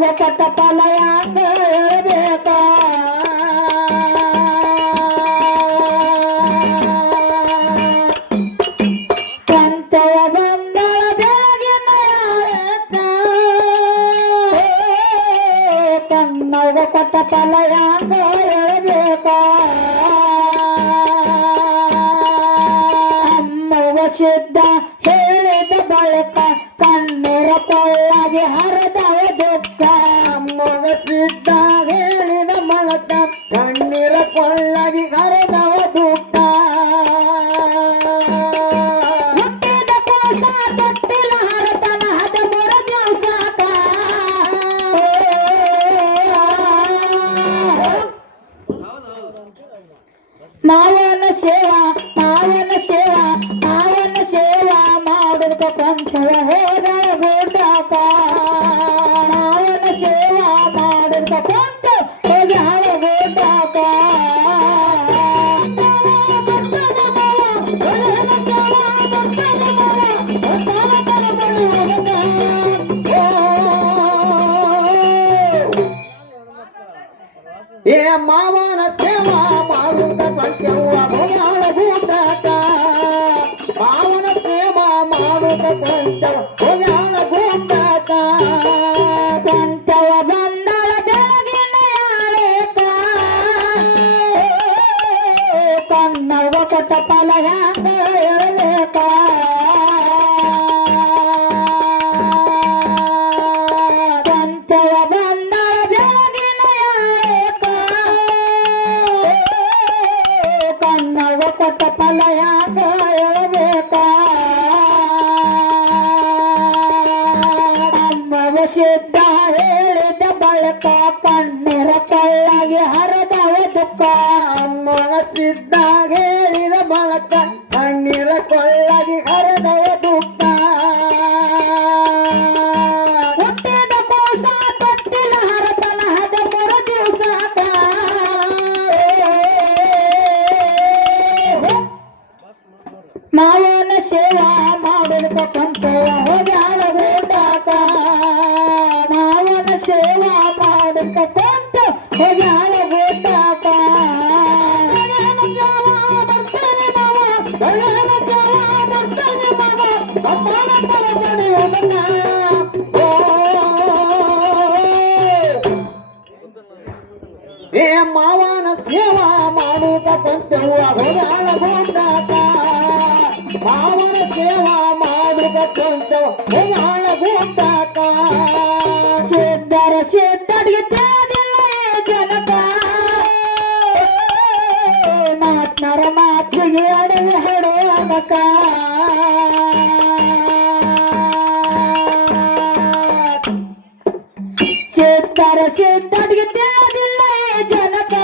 ಕೊಟ್ಟ ಫಲ ಯಾಕ ಹೇಳ್ಬೇಕ ಕಂತವ ಬಂದಳ ಬೆಳಗಿನ ಯಾಳಕ್ಕ ಕನ್ನವ ಕೊಟ್ಟ ಫಲ ಯಾಕ ಹೇಳ್ಬೇಕ ಅಮ್ಮವ ಸಿದ್ಧ ಹೇಳಿದ ಬಳಿಕ ಕಣ್ಣೀರ ಕೊಳ್ಳಾಗಿ ಹರಿದವ ದುಃಖ ಅಮ್ಮವ ಸಿದ್ಧ ಹೇಳಿದ ಬಳಿಕ ಕಣ್ಣೀರ ಕೊಳ್ಳಾಗಿ ಹರಿದವ ದುಃಖ ಹುಟ್ಟಿದ ಕೋಸ ತೊಟ್ಟಿಲ ಹರತನ 13 ದಿವಸಕ ಮಾವನ ಸೇವಾ ಮಾಡುತ್ತ ಪಂಚವ ಹೋದಳ ಗೂಡಾಕ ಮಾವನ ಸೇವಾ ಮಾಡುತ್ತ ಪಂಚ ಹೋಗ್ಯಾಳ ಗೂಡಾಕ ಏ ಮಾವನ ಸೇವಾ ಮಾಡುತ್ತ ಪಂಚವ್ವ ಹೋಗ್ಯಾಳ ಗೂಡಾಕ ಮಾವನ ಸೇವಾ ಮಾಡುತ್ತ ಪಂಚವ ಹೋಗ್ಯಾಳ ಗೂಡಾಕ ಪಂಚವ ಬಂದಳ ಬೆಳಗಿನ ಯಾಳೇಕ ಕನ್ನವ ಕೊಟ್ಟ ಫಲ ಹ್ಯಾಂಗ ಹೇಳ್ಬೇಕ ಪಂಚವ ಬಂದಳ ಬೆಳಗಿನ ಯಾಳೇಕ ಕನ್ನವ ಕೊಟ್ಟ ಫಲ ಹ್ಯಾಂಗ ಹೇಳ್ಬೇಕ ಅಮ್ಮವ ಸಿದ್ಧ ಹೇಳಿದ ಬಳಿಕ ಕಣ್ಣೀರ ಕೊಳ್ಳಾಗಿ ಹರಿದವ ದುಃಖ ಅಮ್ಮವ ಸಿದ್ಧ ಹೇಳಿದ ಬಳಿಕ ಕಣ್ಣೀರ ಕೊಳ್ಳಾಗಿ ಹರಿದವ ದುಃಖ ಹುಟ್ಟಿದ ಕೋಸ ತೊಟ್ಟಿಲ ಹರತನ 13 ದಿವಸಕ ಮಾವನ ಸೇವಾ ಮಾಡುತ್ತ ಪಂಚವ ಹೋಗ್ಯಾಳ ಗೂಡಾಕ ಮಾವನ ಸೇವಾ ಮಾಡುತ್ತ ಪಂಚ ಹೋಗ್ಯಾಳ ಗೂಡಾಕ ಏ ಮಾವನ ಸೇವಾ ಮಾಡುತ್ತ ಪಂಚವ್ವ ಹೋಗ್ಯಾಳ ಗೂಡಾಕ ಮಾವನ ಸೇವಾ ಮಾಡುತ್ತ ಪಂಚವ ಹೋಗ್ಯಾಳ ಗೂಡಾಕ ಸಿದ್ಧರ ಸಿದ್ಧಡಿಗೆ ತಿಳಿದಿಲ್ಲ ಜನಕ ಮಾತ್ನರ ಮಾತಿಗೆ ಅಡವಿ ಹಡು ಅನಕ ಸಿದ್ಧರ ಸಿದ್ಧಡಿಗೆ ತಿಳಿದಿಲ್ಲ ಜನಕ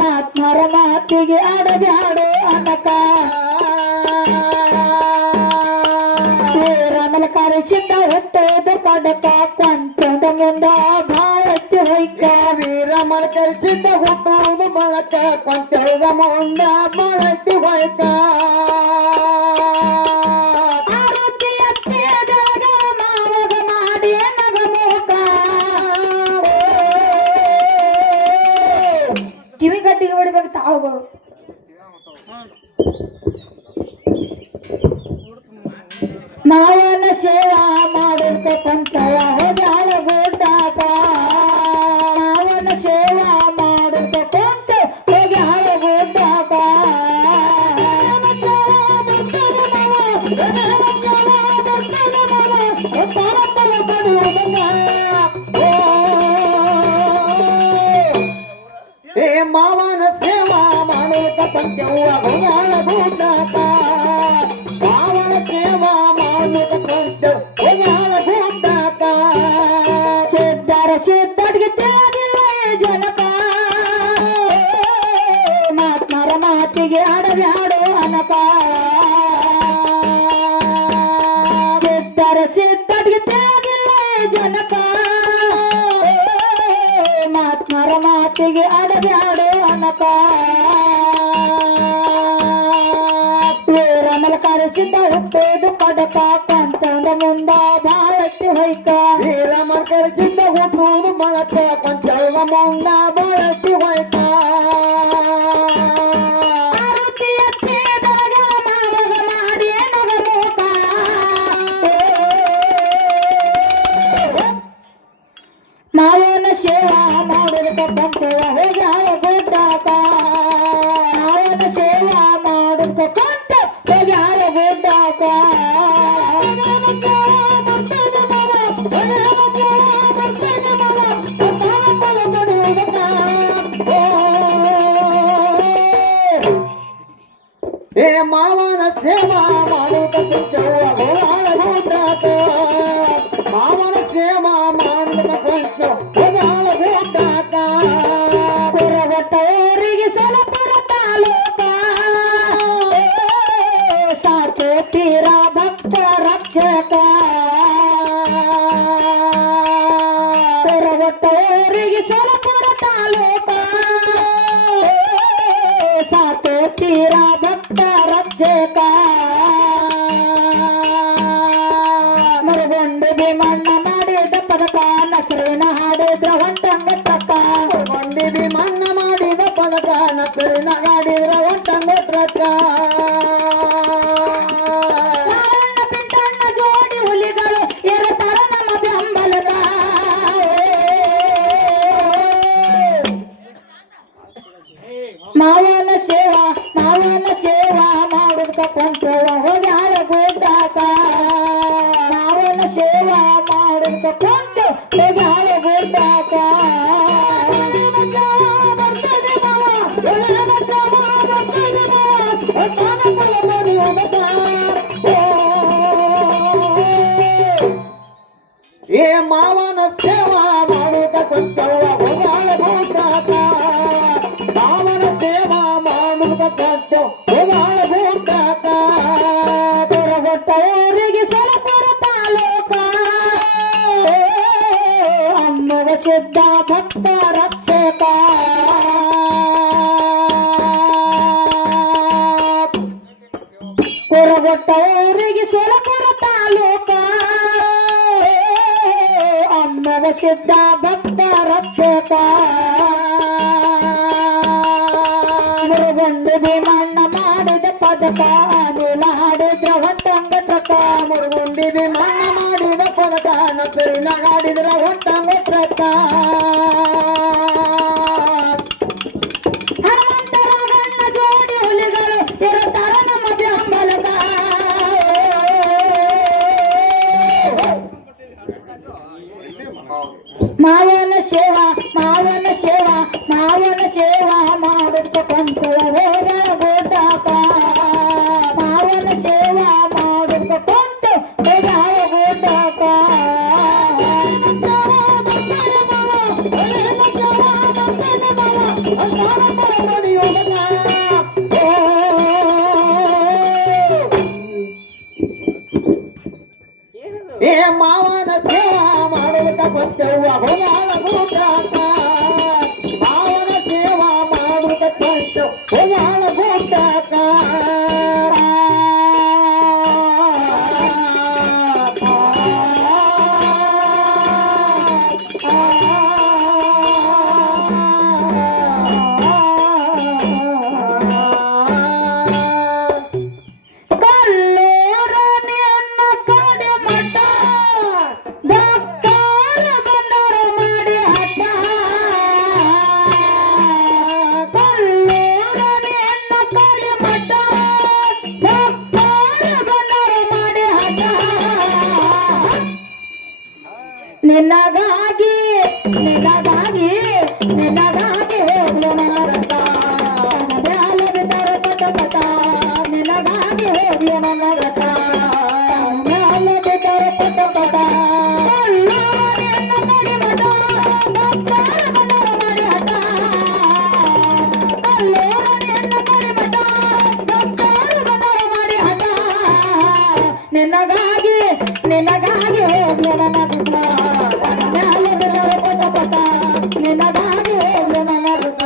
ಮಾತ್ನರ ಮಾತಿಗೆ ಅಡಬ್ಯಾಡು ಅನಕ ಶ್ರೀರಾಮಲ ಕರೆಸಿದ್ದ ಹುಟ್ಟೋದು ಕಡಕ ಕೊಂಟದ ಮುಂದ ಭಾಳತ್ತಿ ಹೊಯ್ಕ ವೀರಮಲ ಕರೆಸಿದ್ದ ಹುಟ್ಟೋದು ಬಳಕ ಕೊಂಟದ ಮುಂದ ಭಾಳತ್ತಿ ಹೊಯ್ಕ ಮಾವಗ ಮಾಡಿ ನಗಮೂಕ ಕಿವಿ ಗಡ್ಡಿಗೆ ಹೊಡಿಬೇಕು ತಾವುಗಳು ಮಾವನ ಸೇವಾ ಮಾಡುತ್ತ ಪಂಚವ ಹೋಗ್ಯಾಳ ಗೂಡಾಕ ಮಾವನ ಸೇವಾ ಮಾಡುತ್ತ ಪಂಚ ಹೋಗ್ಯಾಳ ಗೂಡಾಕ ಏ ಮಾವನ ಸೇವಾ ಮಾಡುತ್ತ ಪಂಚವ್ವ ಹೋಗ್ಯಾಳ ಗೂಡಾಕ ಮಾವನ ಸೇವಾ ಮಾಡುತ್ತ ಪಂಚವ ಹೋಗ್ಯಾಳ ಗೂಡಾಕ ಸಿದ್ಧರ ಸಿದ್ಧಡಿಗೆ ತಿಳಿದಿಲ್ಲ ಜನಕ ಮಾತ್ಮರ ಮಾತಿಗೆ ಅಡಬ್ಯಾಡು ಅನಕ ಸಿದ್ಧರ ಸಿದ್ಧಡಿಗೆ ತಿಳಿದಿಲ್ಲ ಜನಕ ಮಾತ್ಮರ ಮಾತಿಗೆ ಅಡಬ್ಯಾಡು ಅನಕ ವೀರಮಲ ಕರೆಸಿದ್ದ ಹುಟ್ಟೋದು ಕಡಕ ಕೊಂಟದ ಮುಂದ ಭಾಳತ್ತಿ ಹೊಯ್ಕ ವೀರ ಮರ್ಕರ ಚಿಂತ ಹುಟ್ಟುವುದು ಮೊಳಕ ಕೊಂಚವ ಮುಂದ ಬಳಸಿ ಹೋಯ್ತ ಆರತಿ ಎತ್ತಿದಾಗ ಮಾವಗ ಮಾಡಿ ನಗಮೂಕ ಮಾವನ ಸೇವಾ ಮಾಡುವುದಕ್ಕೆ ಬಂತವ ಹೋಗ್ಯಾವ ಗುಡ್ಡಾಕ ಮಾವನ ಸೇವಾ ಮಾಡುವುದಕ್ಕೆ ಬಂತ ಹೋಗ್ಯಾವ ಗುಡ್ಡಾಕ ಏ ಮಾವನ ಸೇವಾ ಮಾಡುವುದಕ್ಕೆ ಗೋವಾಳ ಗುಡ್ಡಾಕ ಮಾವನ ಸೇವಾ ಮಾಡುವುದಕ್ಕೆ ಗೋವಾಳ ಗುಡ್ಡಾಕ ಪುರವಟ್ಟವರಿಗೆ ಸಲಪುರ ತಾಲೂಕ ಸಾಕೆ ತೀರ ಭಕ್ತ ರಕ್ಷಕ ಪುರವಟ್ಟವರಿಗೆ ಸಲಪುರ ತಾಲೂಕ ಸಾಕೆ ತೀರ ಭಕ್ತ ರಕ್ಷಕ ಮರಗೊಂಡು ಭೀಮಣ್ಣ ಮಾಡಿದ ಪದಕ ನಸರಿನ ಹಾಡಿದ್ರ ಹೊಂಟಂಗ ತಕ್ಕ ಕೊಂಡಿವಿ ಮಣ್ಣ ಮಾಡಿದ ಪದಕ ನಕರಿನ ಗಾಡಿದ್ರ ಒಟ್ಟಂಗ ಪ್ರಕ ನಾರಣ್ಣ ಪಿಂಟಣ್ಣ ಜೋಡಿ ಹುಲಿಗಳು ಎರತರ ನಮ್ಮ ಬೆಂಬಲದ ಮಾವನ ಸೇವಾ ಮಾಡುತ್ತ ಕೊಂಚವ ಹೋಗ್ಯಾಳ ಗುಡ್ಡಾಕ ಮಾವನ ಸೇವಾ ಮಾಡುತ್ತ ಕೊಂಚ ಹೋಗ್ಯಾಳ ಗುಡ್ಡಾಕ ಏ ಮಾವನ ಸೇವಾ ಮಾಡುತ್ತ ಕೊಂಚವ ಹೋಗ್ಯಾಳ ಗುಡ್ಡಾಕ ಮಾವನ ಸೇವಾ ಮಾಡುತ್ತ ಕೊಂಚ ಹೋಗ್ಯಾಳ ಗುಡ್ಡಾಕ ಪುರಗೊಟ್ಟವರಿಗೆ ಸಲಪುರ ತಾಲೂಕ ಅಮ್ಮವ ಸಿದ್ಧ ಭಕ್ತ ರಕ್ಷಕ ಪುರಗೊಟ್ಟವರಿಗೆ ಸಲಪುರ ತಾಲೂಕ ಅಮ್ಮವ ಸಿದ್ಧ ಭಕ್ತ ರಕ್ಷಕ ಮುರುಗಂಡು ಭೀಮಣ್ಣ ಮಾಡಿದ ಪದಕ ನೀಲ ಹಾಡಿದ್ರ ಹೊಟ್ಟಂಗ ತಕ ಮುರುಗುಂಡಿ ಮಣ್ಣ ಮಾಡಿದ ಪದಕ ನಕರಿನ ಗಾಡಿದ್ರ ಒಟ್ಟಂಗ ಪ್ರಕ ಹನುಮಂತರಾಗಣ್ಣ ಜೋಡಿ ಹುಲಿಗಳು ಇರುತ್ತಾರ ನಮ್ಮ ಬೆಂಬಲದ ಮಾವನ ಸೇವಾ ಮಾಡುತ್ತ ಕೊಂಚವ ಹೋಗ್ಯಾಳ ಗುಡ್ಡಾಕ ಮಾವನ ಸೇವಾ ಮಾಡುತ್ತ ಕೊಂಚ ಹೋಗ್ಯಾಳ ಗುಡ್ಡಾಕ ಏ ಮಾವನ ಸೇವಾ ಮಾಡುತ್ತ ಕೊಂಚವ ಹೋಗ್ಯಾಳ ಗುಡ್ಡಾಕ ಮಾವನ ಸೇವಾ ಮಾಡುತ್ತ ಕೊಂಚ ಹೋಗ್ಯಾಳ ಗುಡ್ಡಾಕ ಕಲ್ಲೂರು ನಿನ್ನ ಕಡೆ ಮಠ ಭಕ್ತರ ಬಂದರು ಮಾಡಿ ಹಠ ಕಲ್ಲೂರು ನಿನ್ನ ಕಡೆ ಮಠ ಭಕ್ತರ ಬಂದರು ಮಾಡಿ ಹಠ ನಿನಗಾಗಿ ಹೋಗ್ಲು ನನ್ನ ರಥ ಬ್ಯಾಲ ಬಿದ್ದರ ಪಟ ಪಟ ನಿನಗಾಗಿ ಹೋಗ್ಲು ನನ್ನ ರಥ ಬ್ಯಾಲ ಬಿದ್ದರ ಪಟ ಪಟ ಕಲ್ಲೂರಿನ ಕಡೆ ಮಠ ಭಕ್ತರ ಬಂದರು ಮಾಡಿ ಹಠ ಕಲ್ಲೂರಿನ ಕಡೆ ಮಠ ಭಕ್ತರ ಬಂದರು ಮಾಡಿ ಹಠ ನಿನಗಾಗಿ ಹೋಗ್ಲು ನನ್ನ ರಥ ಬ್ಯಾಲ ಬಿದ್ದರ ಪಟ ಪಟ ನಿನಗಾಗಿ ಹೋಗ್ಲು ನನ್ನ ರಥ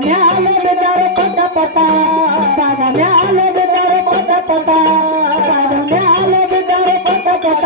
ಮ್ಯಾಲ ಬಿದ್ದರ ಪಟ ಪಟ ಮ್ಯಾಲ ಬಿದ್ದರ ಪಟ ಪಟ ಮ್ಯಾಲ ಬಿದ್ದರ ಪಟ ಪಟ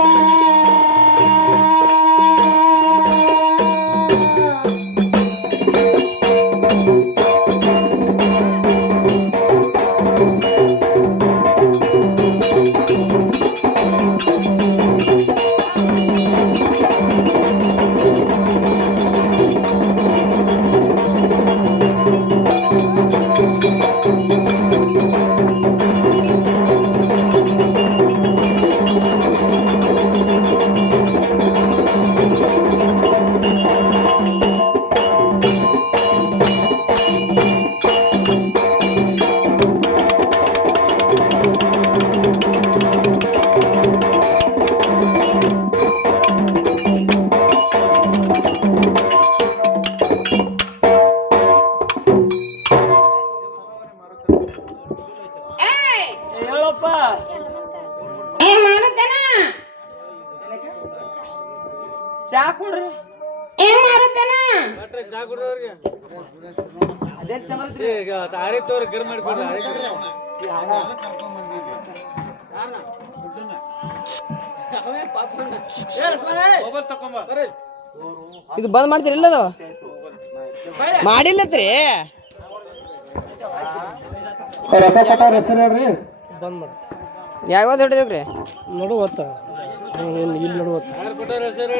ತಗೋಪ್ಪ ಏ ಮಾರುತನ ಚಾ ಕೊಡ್ರಿ ಏ ಮಾರುತನ ಅದೇನ್ ಚಮತ್ರಿ ಇದು ಬಂದ್ ಮಾಡ್ತೀರಿ ಇಲ್ಲದು ಮಾಡಿಲ್ಲತ್ರಿ ರೊಕ್ಕ ಕೊಟ್ಟಾರ ಹೆಸರು ಹೇಳ್ರಿ ಯಾವಾಗ ಹಿಡಿದೇವ್ರಿ ನಡು ಗೊತ್ತ ಇಲ್ಲಿ ನಡು ಗೊತ್ತ